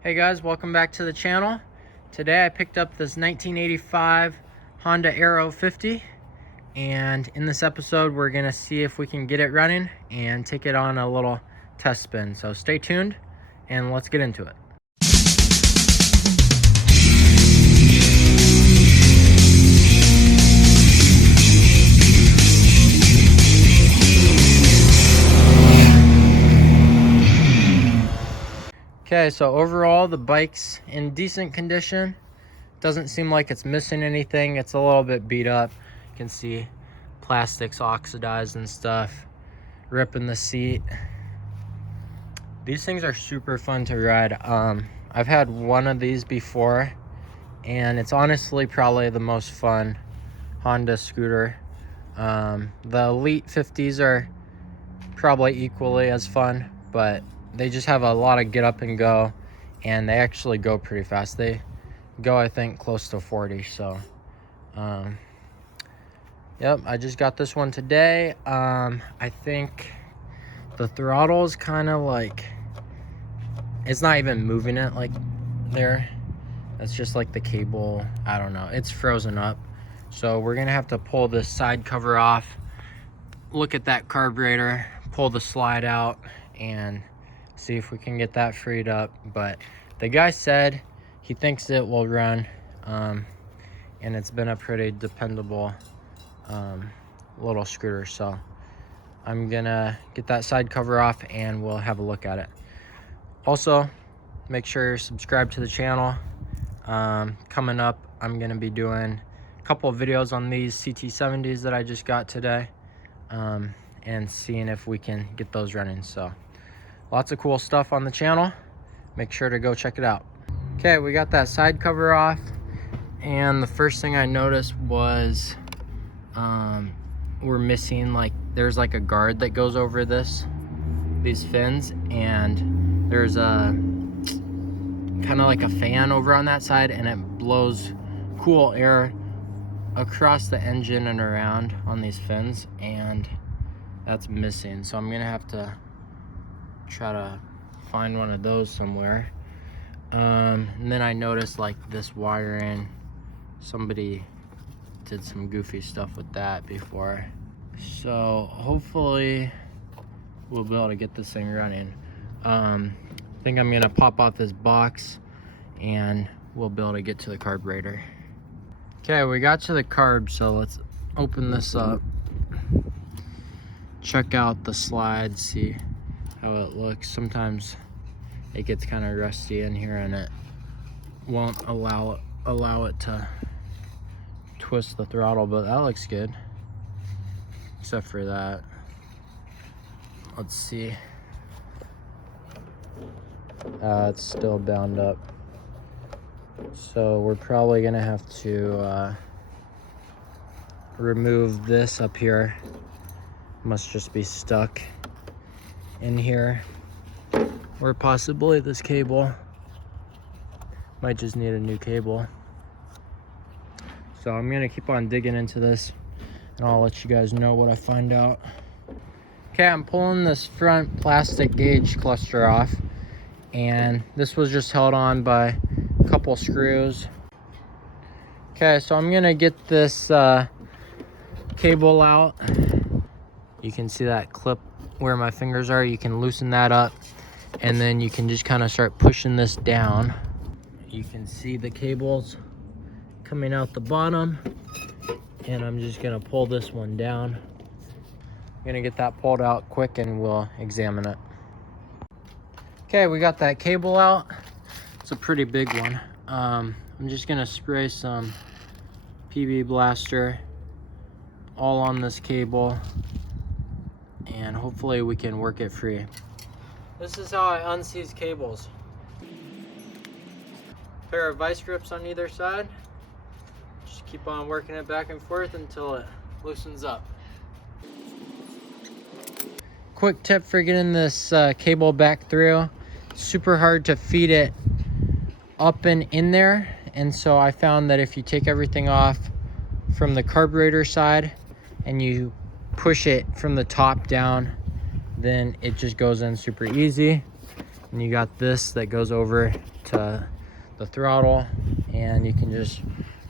Hey guys, welcome back to the channel. Today I picked up this 1985 Honda Aero 50, and in this episode we're gonna see if we can get it running and take it on a little test spin. So stay tuned and let's get into it. Okay, so overall the bike's in decent condition. Doesn't seem like it's missing anything. It's a little bit beat up. You can see plastics oxidized and stuff, ripping the seat. These things are super fun to ride. I've had one of these before, and it's honestly probably the most fun Honda scooter. The Elite 50s are probably equally as fun, but they just have a lot of get up and go, and they actually go pretty fast. They go, I think, close to 40. So yep, I just got this one today. I think the throttle is kind of like, it's not even moving it like there. That's just like the cable, I don't know, it's frozen up. So we're gonna have to pull this side cover off, look at that carburetor, pull the slide out, and see if we can get that freed up. But the guy said he thinks it will run, and it's been a pretty dependable little scooter. So I'm gonna get that side cover off and we'll have a look at it. Also, make sure you're subscribed to the channel. Coming up, I'm gonna be doing a couple of videos on these CT70s that I just got today, and seeing if we can get those running. So lots of cool stuff on the channel. Make sure to go check it out. Okay, we got that side cover off, and the first thing I noticed was we're missing, like, there's like a guard that goes over these fins, and there's a kind of like a fan over on that side, and it blows cool air across the engine and around on these fins, and that's missing. So I'm gonna have to try to find one of those somewhere. And then I noticed, like, this wiring, somebody did some goofy stuff with that before. So hopefully we'll be able to get this thing running. I think I'm gonna pop off this box and we'll be able to get to the carburetor. Okay, we got to the carb, so let's open this up, check out the slide, see how it looks. Sometimes it gets kind of rusty in here and it won't allow it to twist the throttle, but that looks good except for that. Let's see. It's still bound up, so we're probably gonna have to remove this up here. Must just be stuck in here, or possibly this cable might just need a new cable. So I'm gonna keep on digging into this and I'll let you guys know what I find out. Okay, I'm pulling this front plastic gauge cluster off, and this was just held on by a couple screws. Okay, so I'm gonna get this cable out. You can see that clip where my fingers are. You can loosen that up, and then you can just kind of start pushing this down. You can see the cables coming out the bottom, and I'm just gonna pull this one down. I'm gonna get that pulled out quick and we'll examine it. Okay, we got that cable out. It's a pretty big one. I'm just gonna spray some PB Blaster all on this cable, and hopefully we can work it free. This is how I unseize cables. Pair of vice grips on either side. Just keep on working it back and forth until it loosens up. Quick tip for getting this cable back through. It's super hard to feed it up and in there, and so I found that if you take everything off from the carburetor side and you push it from the top down, then it just goes in super easy. And you got this that goes over to the throttle, and you can just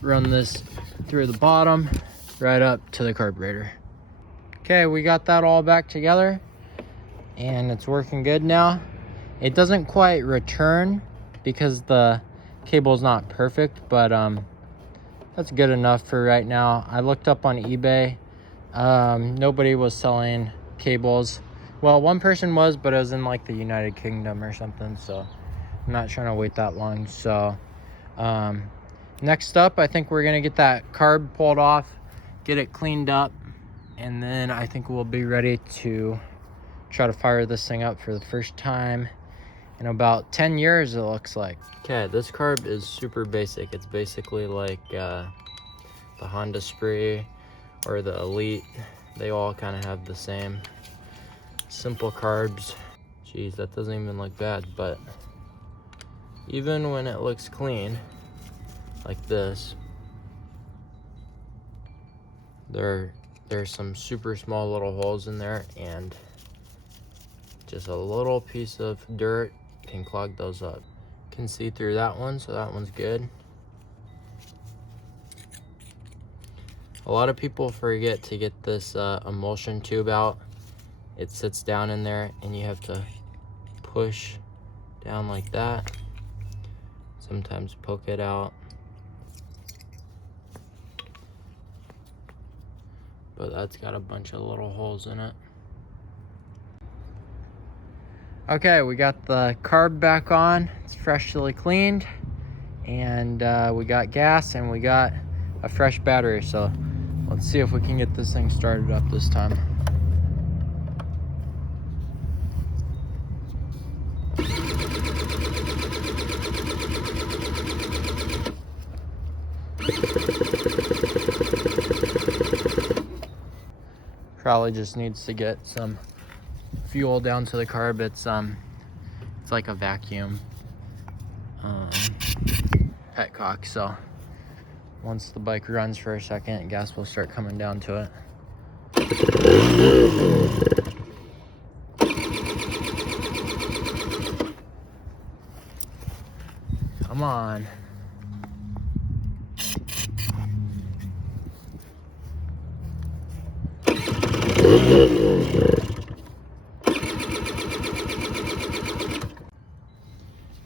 run this through the bottom right up to the carburetor. Okay, we got that all back together and it's working good now. It doesn't quite return because the cable's not perfect, but that's good enough for right now. I looked up on eBay. Nobody was selling cables. Well, one person was, but it was in like the United Kingdom or something, so I'm not trying to wait that long. So next up, I think we're gonna get that carb pulled off, get it cleaned up, and then I think we'll be ready to try to fire this thing up for the first time in about 10 years, it looks like. Okay, this carb is super basic. It's basically like the Honda Spree or the Elite. They all kind of have the same simple carbs. Geez, that doesn't even look bad, but even when it looks clean like this, there's some super small little holes in there, and just a little piece of dirt can clog those up. Can see through that one, so that one's good. A lot of people forget to get this emulsion tube out. It sits down in there and you have to push down like that. Sometimes poke it out. But that's got a bunch of little holes in it. Okay, we got the carb back on. It's freshly cleaned, and we got gas and we got a fresh battery. So let's see if we can get this thing started up this time. Probably just needs to get some fuel down to the carb. It's like a vacuum petcock, so once the bike runs for a second, gas will start coming down to it. Come on.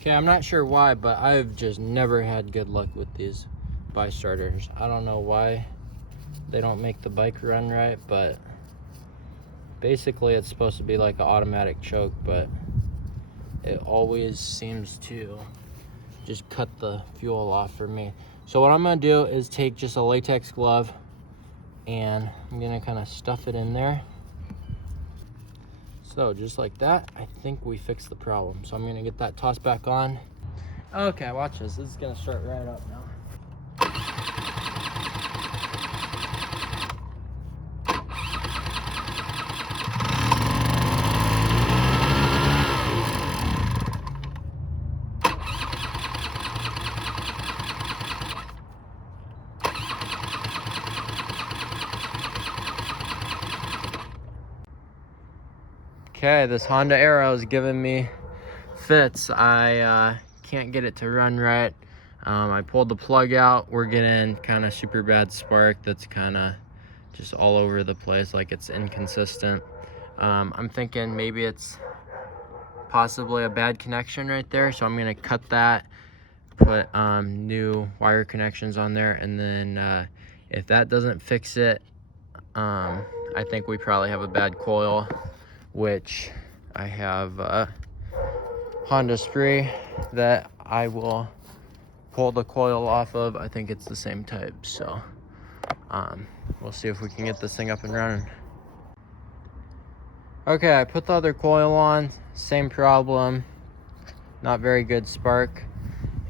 Okay, I'm not sure why, but I've just never had good luck with these bike starters. I don't know why they don't make the bike run right, but basically it's supposed to be like an automatic choke, but it always seems to just cut the fuel off for me. So what I'm gonna do is take just a latex glove and I'm gonna kind of stuff it in there. So just like that, I think we fixed the problem. So I'm gonna get that tossed back on. Okay, watch this. This is gonna start right up now. Okay, this Honda Aero is giving me fits. I can't get it to run right. I pulled the plug out. We're getting kind of super bad spark that's kind of just all over the place, like it's inconsistent. I'm thinking maybe it's possibly a bad connection right there, so I'm gonna cut that, put new wire connections on there, and then if that doesn't fix it, I think we probably have a bad coil, which I have a Honda Spree that I will pull the coil off of. I think it's the same type, so we'll see if we can get this thing up and running. Okay, I put the other coil on, same problem, not very good spark,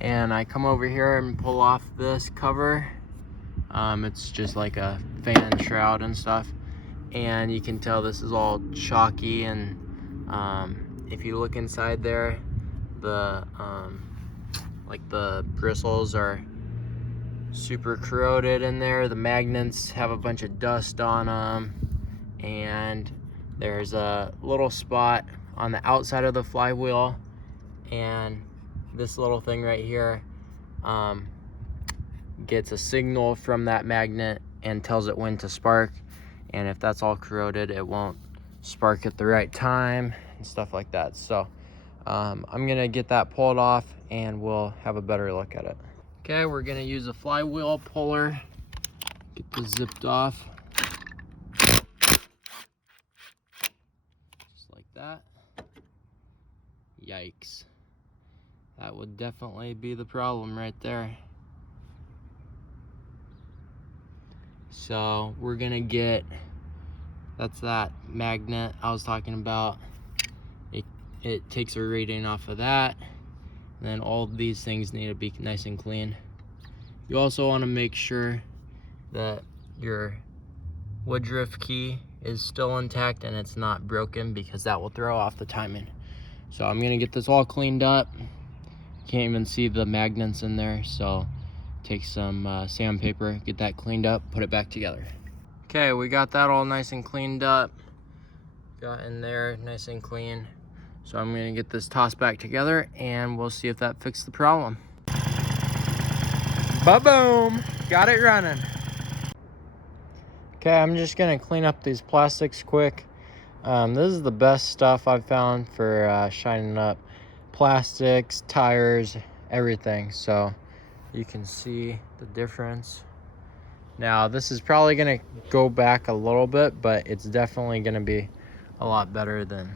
and I come over here and pull off this cover. It's just like a fan shroud and stuff, and you can tell this is all chalky, and if you look inside there, the like the bristles are super corroded in there. The magnets have a bunch of dust on them, and there's a little spot on the outside of the flywheel and this little thing right here gets a signal from that magnet and tells it when to spark. And if that's all corroded, it won't spark at the right time and stuff like that. So I'm gonna get that pulled off and we'll have a better look at it. Okay, we're gonna use a flywheel puller. Get this zipped off. Just like that. Yikes. That would definitely be the problem right there. So we're gonna get, that's that magnet I was talking about. It takes a reading off of that. And then all of these things need to be nice and clean. You also want to make sure that your woodruff key is still intact and it's not broken, because that will throw off the timing. So I'm gonna get this all cleaned up. Can't even see the magnets in there, so take some sandpaper, get that cleaned up, put it back together. Okay, we got that all nice and cleaned up. Got in there nice and clean. So I'm gonna get this tossed back together and we'll see if that fixed the problem. Ba-boom! Got it running. Okay, I'm just gonna clean up these plastics quick. This is the best stuff I've found for shining up plastics, tires, everything. So you can see the difference. Now this is probably gonna go back a little bit, but it's definitely gonna be a lot better than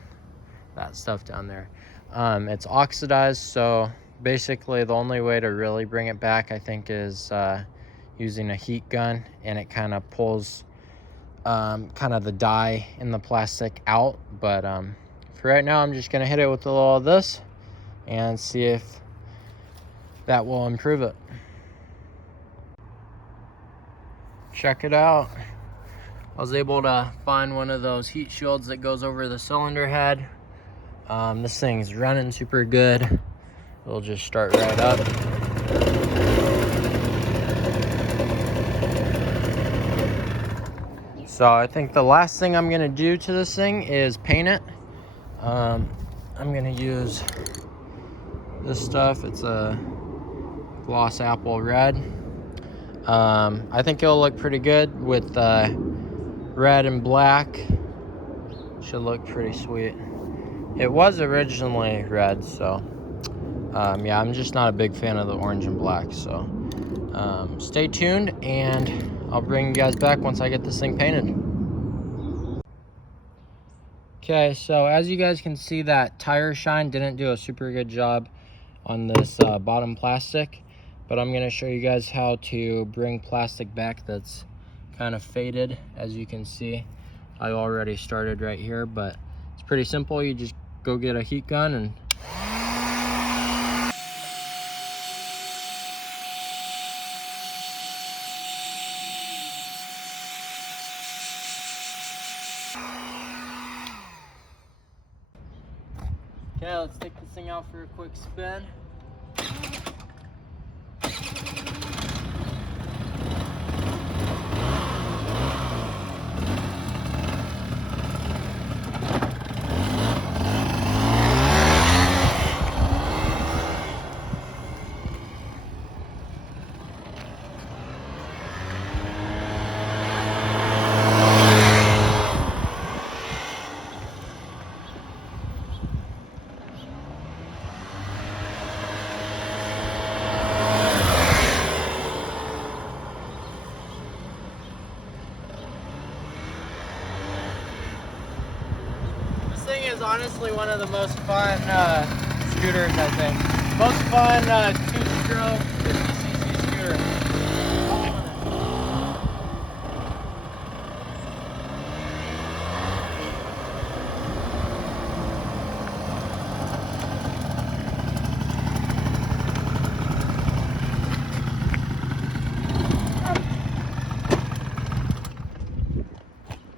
that stuff down there. It's oxidized, so basically the only way to really bring it back, I think, is using a heat gun, and it kind of pulls kind of the dye in the plastic out. But for right now, I'm just gonna hit it with a little of this and see if that will improve it. Check it out. I was able to find one of those heat shields that goes over the cylinder head. This thing's running super good. It'll just start right up. So I think the last thing I'm gonna do to this thing is paint it. I'm gonna use this stuff. It's a gloss apple red. I think it'll look pretty good with red and black. Should look pretty sweet. It was originally red, so yeah, I'm just not a big fan of the orange and black. So stay tuned, and I'll bring you guys back once I get this thing painted. Okay, so as you guys can see, that tire shine didn't do a super good job on this bottom plastic, but I'm gonna show you guys how to bring plastic back that's kind of faded. As you can see, I already started right here, but it's pretty simple. You just go get a heat gun and okay, let's take this thing out for a quick spin. Is honestly one of the most fun scooters, I think. Most fun two-stroke 50cc scooter.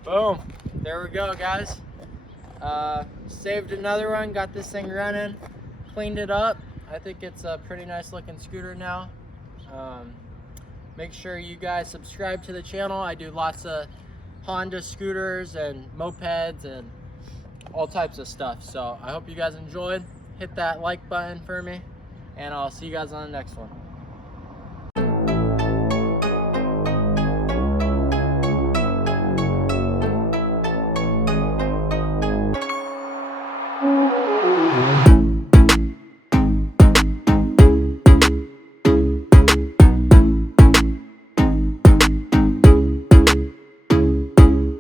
Boom. There we go, guys. Saved another one, got this thing running, cleaned it up. I think it's a pretty nice looking scooter now. Make sure you guys subscribe to the channel. I do lots of Honda scooters and mopeds and all types of stuff. So I hope you guys enjoyed. hit that like button for me, and I'll see you guys on the next one.